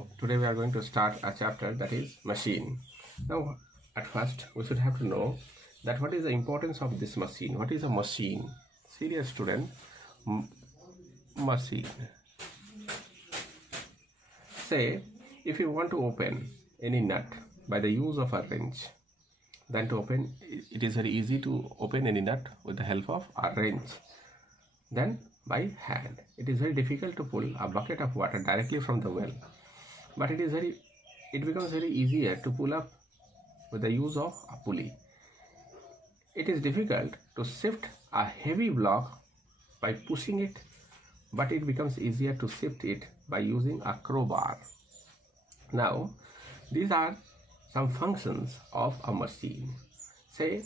Now, today we are going to start a chapter that is machine. Now, at first, we should have to know that what is the importance of this machine. What is a machine? Serious student, machine. Say, if you want to open any nut by the use of a wrench, then to open, it is very easy to open any nut with the help of a wrench. Then by hand. It is very difficult to pull a bucket of water directly from the well, but it becomes very easier to pull up with the use of a pulley. It is difficult to shift a heavy block by pushing it, but it becomes easier to shift it by using a crowbar. Now, these are some functions of a machine. Say,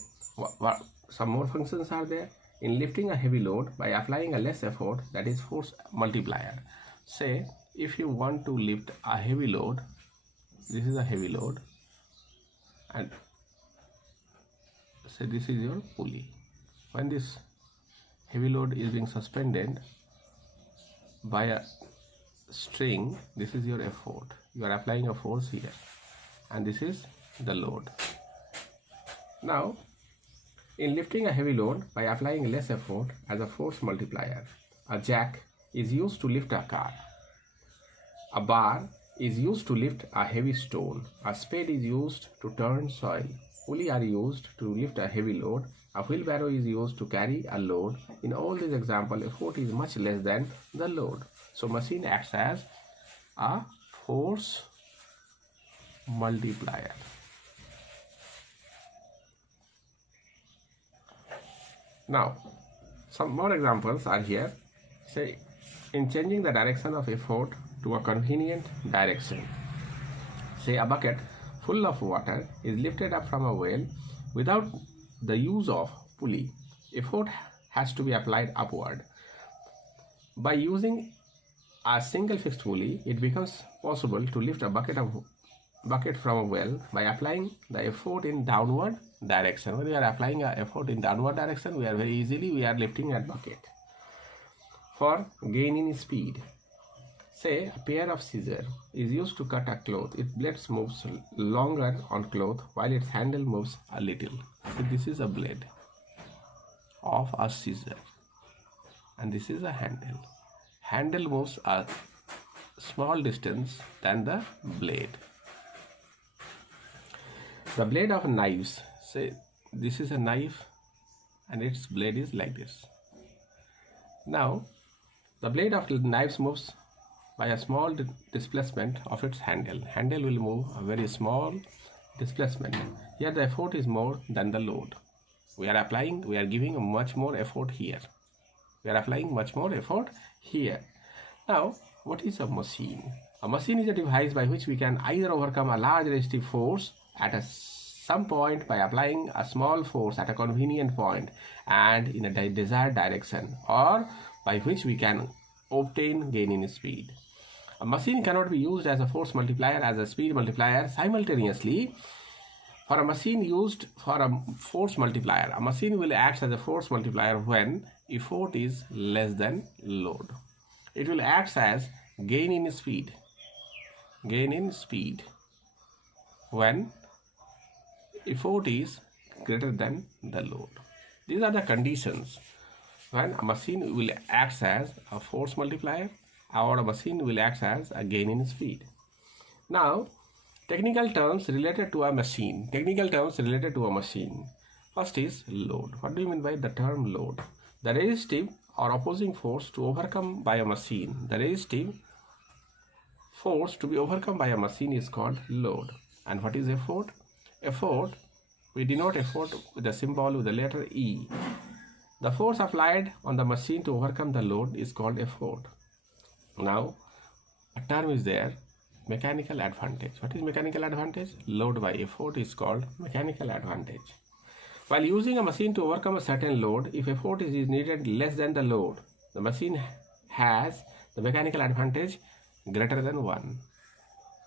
some more functions are there. In lifting a heavy load by applying a less effort, that is force multiplier. Say, if you want to lift a heavy load, this is a heavy load, and say this is your pulley. When this heavy load is being suspended by a string, this is your effort. You are applying a force here, and this is the load. Now, in lifting a heavy load by applying less effort as a force multiplier, a jack is used to lift a car. A bar is used to lift a heavy stone. A spade is used to turn soil. Pulley are used to lift a heavy load. A wheelbarrow is used to carry a load. In all these examples, effort is much less than the load. So machine acts as a force multiplier. Now, some more examples are here. Say, in changing the direction of effort to a convenient direction. Say, a bucket full of water is lifted up from a well without the use of pulley. Effort has to be applied upward. By using a single fixed pulley, it becomes possible to lift a bucket from a well by applying the effort in downward direction. When we are applying an effort in downward direction, we are lifting that bucket. For gain in speed, say a pair of scissors is used to cut a cloth. Its blade moves longer on cloth while its handle moves a little. So this is a blade of a scissor, and this is a handle. Handle moves a small distance than the blade. The blade of knives, say this is a knife and its blade is like this. Now, the blade of knives moves by a small displacement of its handle. Handle will move a very small displacement. Here the effort is more than the load. We are giving a much more effort here. We are applying much more effort here. Now, what is a machine? A machine is a device by which we can either overcome a large resistive force at some point by applying a small force at a convenient point and in a desired direction, or by which we can obtain gain in speed. A machine cannot be used as a force multiplier as a speed multiplier simultaneously. For a machine used for a force multiplier, a machine will act as a force multiplier when effort is less than load. It will act as gain in speed when effort is greater than the load. These are the conditions when a machine will act as a force multiplier or a machine will act as a gain in speed. Now, technical terms related to a machine. First is load. What do you mean by the term load? The resistive or opposing force to overcome by a machine. The resistive force to be overcome by a machine is called load. And what is effort? Effort, we denote effort with a symbol with the letter E. The force applied on the machine to overcome the load is called effort. Now, a term is there, mechanical advantage. What is mechanical advantage? Load by effort is called mechanical advantage. While using a machine to overcome a certain load, if effort is needed less than the load, the machine has the mechanical advantage greater than 1.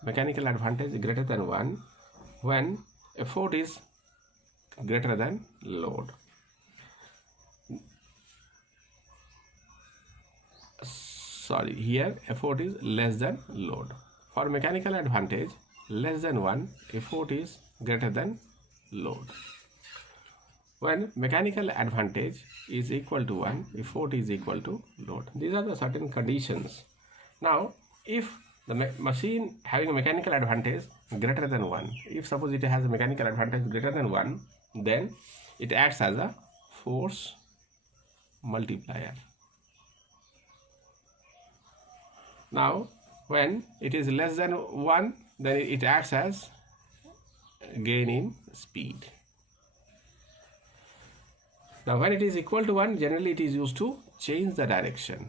Mechanical advantage greater than 1 when effort is greater than load. Here effort is less than load. for mechanical advantage less than 1, effort is greater than load. When mechanical advantage is equal to 1, effort is equal to load. These are the certain conditions. Now, if the machine having a mechanical advantage greater than 1, if suppose it has a mechanical advantage greater than 1, then it acts as a force multiplier. Now, when it is less than 1, then it acts as gain in speed. Now, when it is equal to 1, generally it is used to change the direction.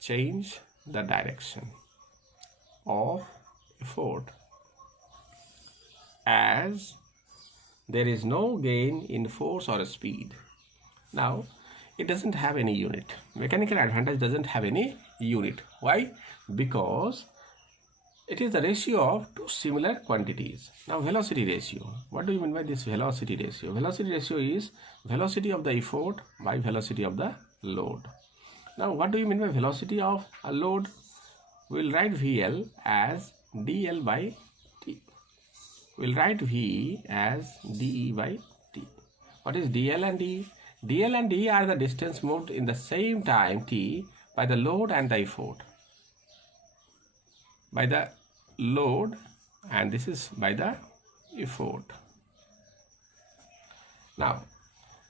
Change the direction of effort, as there is no gain in force or speed. Now, it doesn't have any unit. Mechanical advantage doesn't have any unit. Why? Because it is the ratio of two similar quantities. Now, velocity ratio. What do you mean by this velocity ratio? Velocity ratio is velocity of the effort by velocity of the load. Now, what do you mean by velocity of a load? We'll write VL as DL by T. We'll write V as DE by T. What is DL and DE? DL and DE are the distance moved in the same time T by the load and the effort. By the load, and this is by the effort. Now,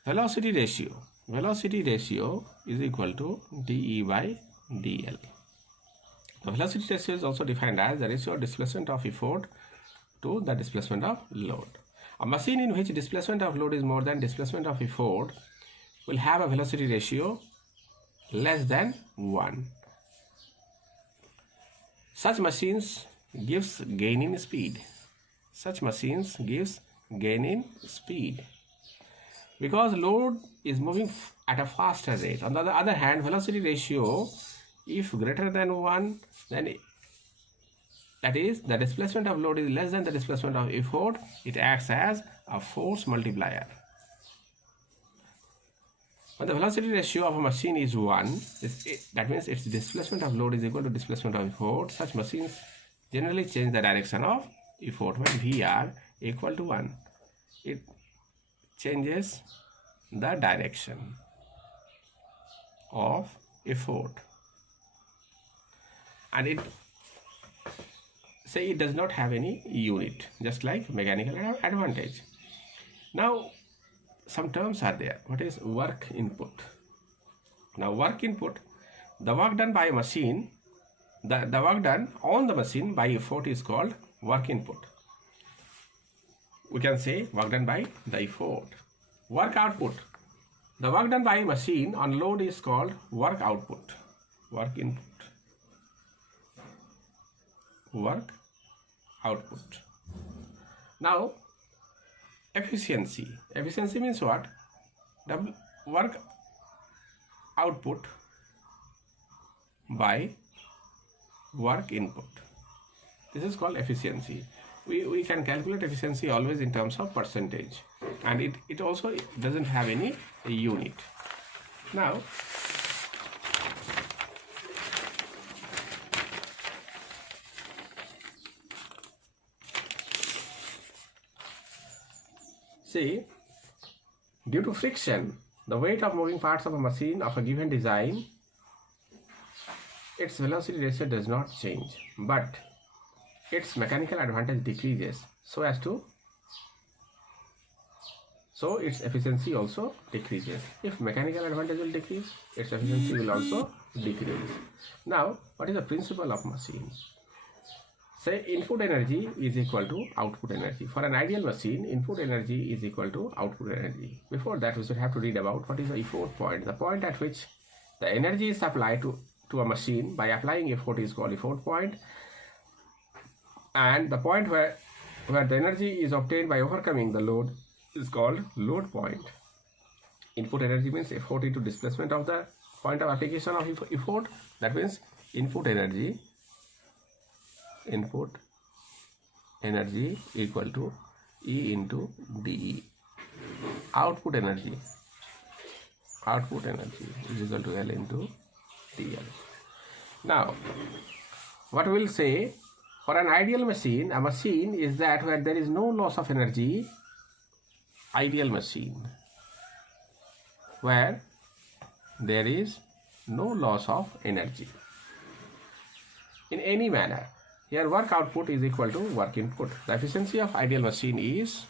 velocity ratio. Velocity ratio is equal to dE by dL. The velocity ratio is also defined as the ratio of displacement of effort to the displacement of load. A machine in which displacement of load is more than displacement of effort will have a velocity ratio less than 1. Such machines gives gain in speed. Such machines gives gain in speed because load is moving at a faster rate. On the other hand, velocity ratio, if greater than 1, then that is the displacement of load is less than the displacement of effort. It acts as a force multiplier. When the velocity ratio of a machine is 1, that means its displacement of load is equal to displacement of effort. Such machines generally change the direction of effort. When VR equal to 1, it changes the direction of effort, and it does not have any unit, just like mechanical advantage. Now, some terms are there. What is work input? Now, work input, the work done by a machine, the work done on the machine by effort is called work input. We can say work done by the effort. Work output, the work done by a machine on load is called work output. Work input, work output. Now, efficiency. Efficiency means what? The work output by work input. This is called efficiency. We can calculate efficiency always in terms of percentage, and it also doesn't have any unit. Now, see, due to friction, the weight of moving parts of a machine of a given design, its velocity ratio does not change, but its mechanical advantage decreases so its efficiency also decreases. If mechanical advantage will decrease, its efficiency will also decrease. Now, what is the principle of machine? Say input energy is equal to output energy. For an ideal machine, input energy is equal to output energy. Before that, we should have to read about what is the effort point. The point at which the energy is supplied to a machine by applying effort is called effort point. And the point where the energy is obtained by overcoming the load is called load point. Input energy means effort into displacement of the point of application of effort. That means input energy equal to E into dE. Output energy is equal to L into dL. Now, what we will say, For an ideal machine, a machine is that where there is no loss of energy. Ideal machine where there is no loss of energy in any manner. Here work output is equal to work input. The efficiency of ideal machine is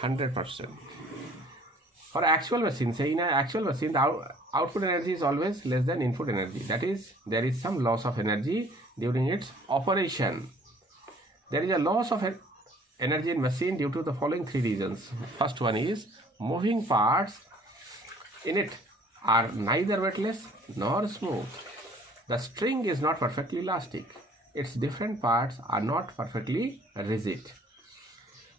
100%. For actual machine, say in an actual machine, the output energy is always less than input energy. That is, there is some loss of energy during its operation. There is a loss of energy in machine due to the following three reasons. First one is moving parts in it are neither weightless nor smooth. The string is not perfectly elastic. Its different parts are not perfectly rigid.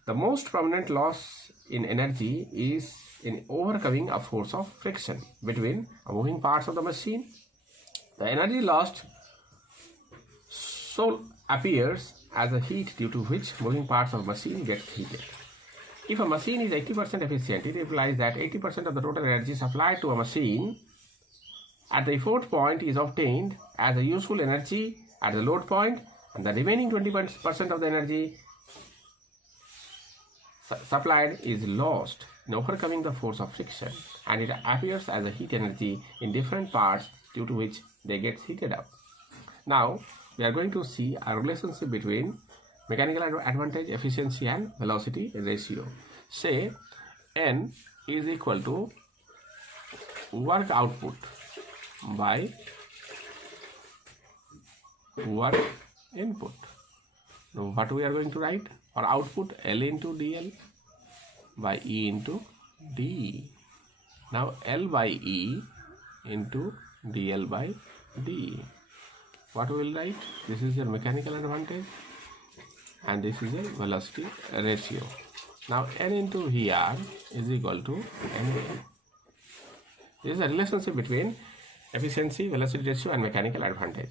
The most prominent loss in energy is in overcoming a force of friction between moving parts of the machine. The energy lost so appears as a heat due to which moving parts of machine get heated. If a machine is 80% efficient, it implies that 80% of the total energy supplied to a machine at the effort point is obtained as a useful energy at the load point, and the remaining 20% of the energy supplied is lost in overcoming the force of friction, and it appears as a heat energy in different parts due to which they get heated up. Now we are going to see a relationship between mechanical advantage, efficiency and velocity ratio. Say N is equal to work output by work input. Now what we are going to write? For output, L into DL by E into DE. Now L by E into DL by DE. What we will write? This is your mechanical advantage and this is your velocity ratio. Now N into VR is equal to NN. This is a relationship between efficiency, velocity ratio and mechanical advantage.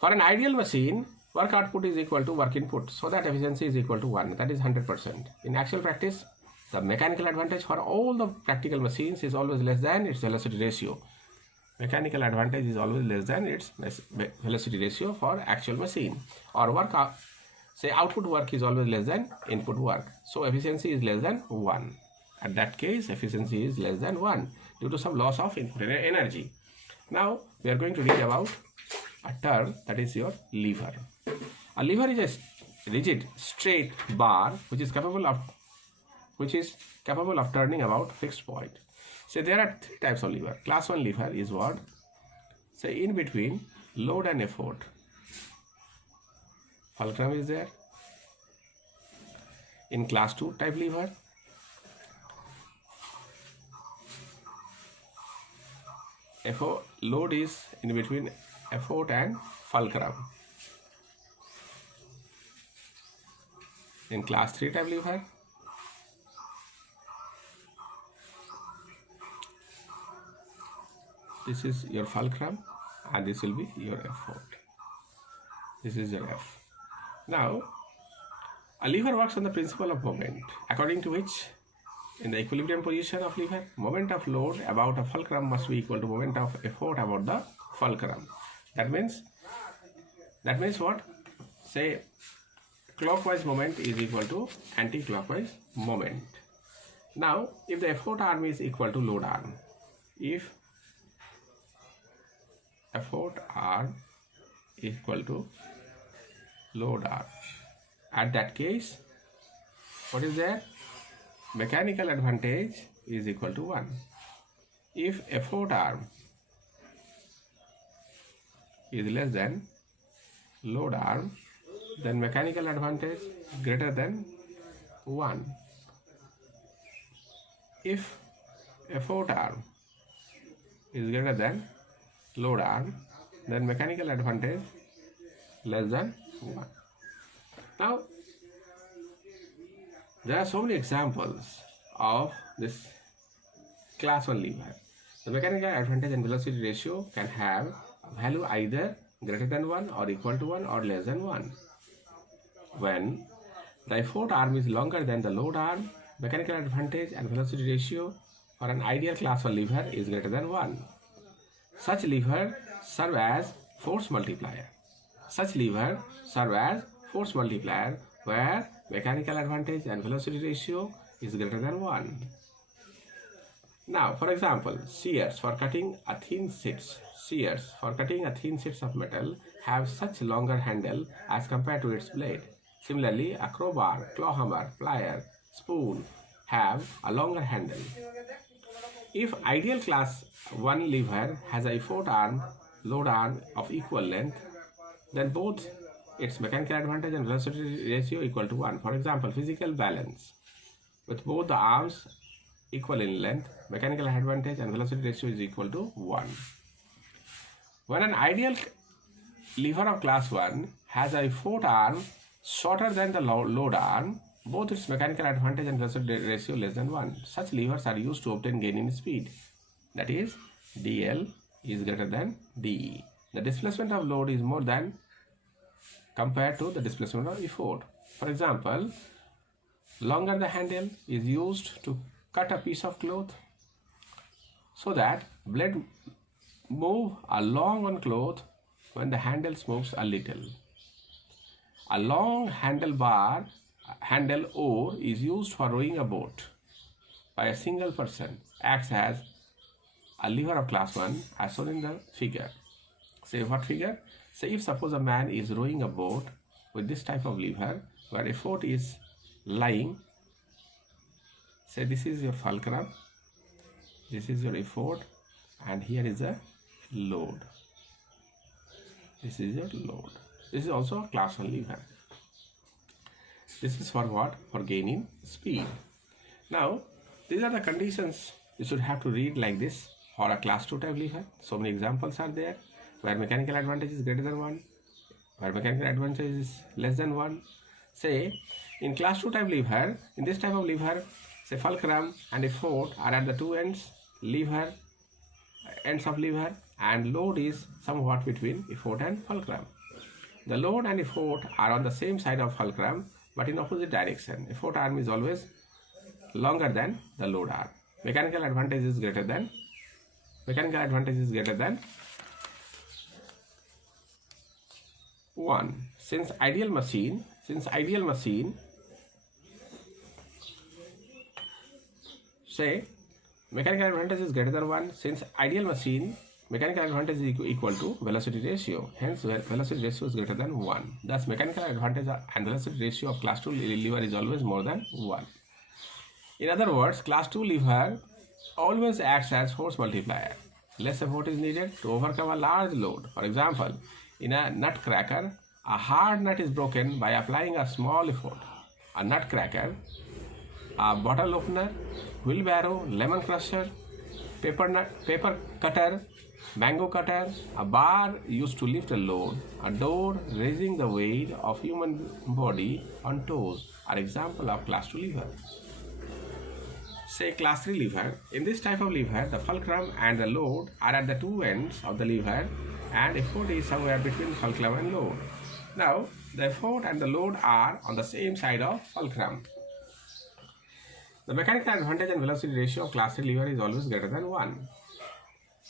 For an ideal machine, work output is equal to work input, so that efficiency is equal to 1, that is 100%. In actual practice, the mechanical advantage for all the practical machines is always less than its velocity ratio. Mechanical advantage is always less than its velocity ratio for actual machine. Or work, say output work is always less than input work, so efficiency is less than 1. At that case, efficiency is less than 1 due to some loss of input energy. Now we are going to read about a term, that is your lever. A lever is a rigid straight bar which is capable of turning about fixed point. So there are three types of lever. Class 1 lever is what? Say in between load and effort. Fulcrum is there. In class 2 type lever, load is in between effort and fulcrum. In class 3 type lever, this is your fulcrum and this will be your effort. This is your F. Now a lever works on the principle of moment, according to which in the equilibrium position of lever, moment of load about a fulcrum must be equal to moment of effort about the fulcrum. That means what? Say clockwise moment is equal to anti-clockwise moment. Now if the effort arm is equal to load arm, if effort arm equal to load arm, at that case what is there? Mechanical advantage is equal to 1. If effort arm is less than load arm, then mechanical advantage greater than 1. If effort arm is greater than load arm, then mechanical advantage less than 1. Now there are so many examples of this class 1 lever. The mechanical advantage and velocity ratio can have a value either greater than 1 or equal to 1 or less than 1. When the effort arm is longer than the load arm, mechanical advantage and velocity ratio for an ideal class 1 lever is greater than 1. Such lever serve as force multiplier. Such lever serve as force multiplier where mechanical advantage and velocity ratio is greater than 1. Now, for example, shears for cutting a thin sheets of metal have such longer handle as compared to its blade. Similarly, a crowbar, claw hammer, plier, spoon have a longer handle. If ideal class 1 lever has a effort arm, load arm of equal length, then both its mechanical advantage and velocity ratio equal to 1. For example, physical balance. With both the arms equal in length, mechanical advantage and velocity ratio is equal to 1. When an ideal lever of class 1 has a effort arm shorter than the load arm, both its mechanical advantage and velocity ratio less than 1. Such levers are used to obtain gain in speed. That is, dl is greater than de. The displacement of load is more than compared to the displacement of effort. For example, longer the handle is used to cut a piece of cloth so that blade move along on cloth when the handle moves a little. A long handle oar is used for rowing a boat by a single person, acts as a lever of class 1 as shown in the figure. Say what figure? Say if suppose a man is rowing a boat with this type of lever where effort is lying. Say this is your fulcrum, this is your effort, and here is a load. This is your load. This is also a class 1 lever. This is for what? For gaining speed. Now, these are the conditions you should have to read like this for a class 2 type lever. So many examples are there where mechanical advantage is greater than 1, where mechanical advantage is less than 1. Say, in class 2 type lever, in this type of lever, say fulcrum and effort are at the two ends of lever, and load is somewhat between effort and fulcrum. The load and effort are on the same side of fulcrum but in opposite direction. Effort arm is always longer than the load arm. Mechanical advantage is greater than 1. Since ideal machine say mechanical advantage is greater than 1, since ideal machine mechanical advantage is equal to velocity ratio, hence velocity ratio is greater than 1. Thus mechanical advantage and velocity ratio of class 2 lever is always more than 1. In other words, class 2 lever always acts as force multiplier. Less effort is needed to overcome a large load. For example, in a nutcracker, a hard nut is broken by applying a small effort. A nutcracker, a bottle opener, wheelbarrow, lemon crusher, paper cutter, mango cutter, a bar used to lift a load, a door raising the weight of human body on toes are example of class 2 lever. Say class 3 lever. In this type of lever, the fulcrum and the load are at the two ends of the lever and effort is somewhere between fulcrum and load. Now, the effort and the load are on the same side of fulcrum. The mechanical advantage and velocity ratio of class 3 lever is always greater than 1.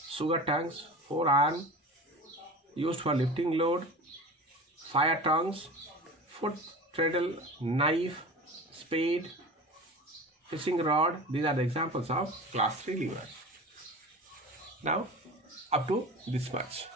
Sugar tongues, forearm used for lifting load, fire tongues, foot treadle, knife, spade, fishing rod. These are the examples of class 3 lever. Now, up to this much.